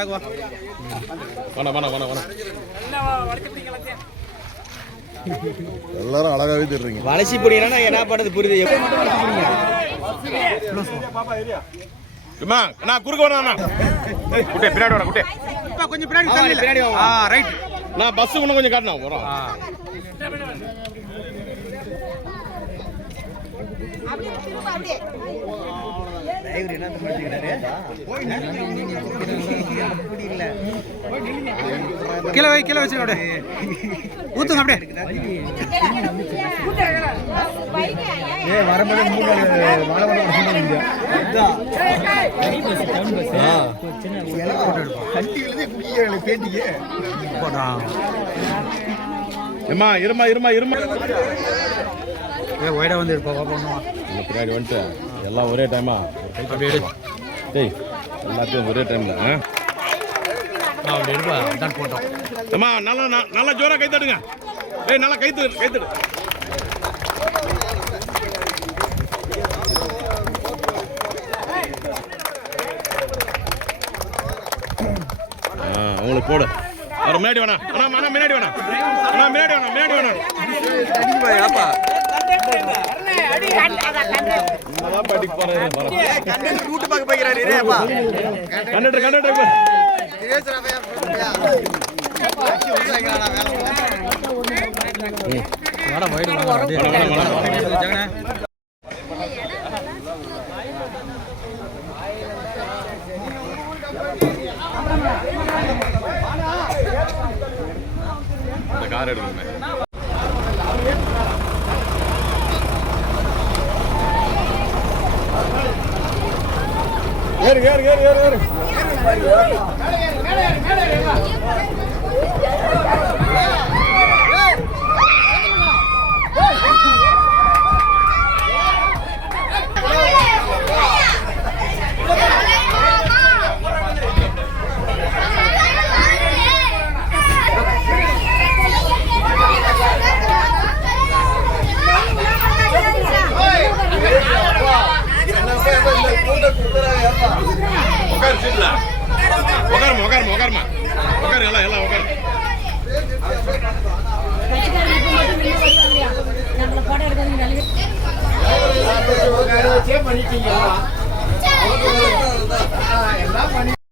Back வா. எல்லாரும் அழகாவே தெரியுங்க. வளைச்சி பிடிக்கிறா என்ன பண்ணுறது புரியுது. நான் குறுக்க வரேன். குட்டே பின்னாடி வரேன். குட்டே கொஞ்சம் பின்னாடி வா. ரைட். நான் பஸ் இன்னும் கொஞ்சம் காட்டணும் வரோம். கீழே வச்சு அப்படியே ஊத்துங்க அப்படியே. இருமா ஒய்டா வந்து பின்னாடி வந்துட்டு எல்லாம் ஒரே டைமா டேய் எல்லாத்தையும் ஒரே டைம்ல அப்படி எடுப்பா அதான் போட்டோம். அம்மா நல்லா ஜோரா கை தட்டுங்க. டேய் நல்லா கை தட்டு. உங்களுக்கு போடு. அவர் முன்னாடி வேணா. அண்ணா முன்னாடி வேணா. கார் எடுக்கணுமே. ஏறு. உட்காரு எல்லாம் உட்காரு. பண்ணிட்டீங்க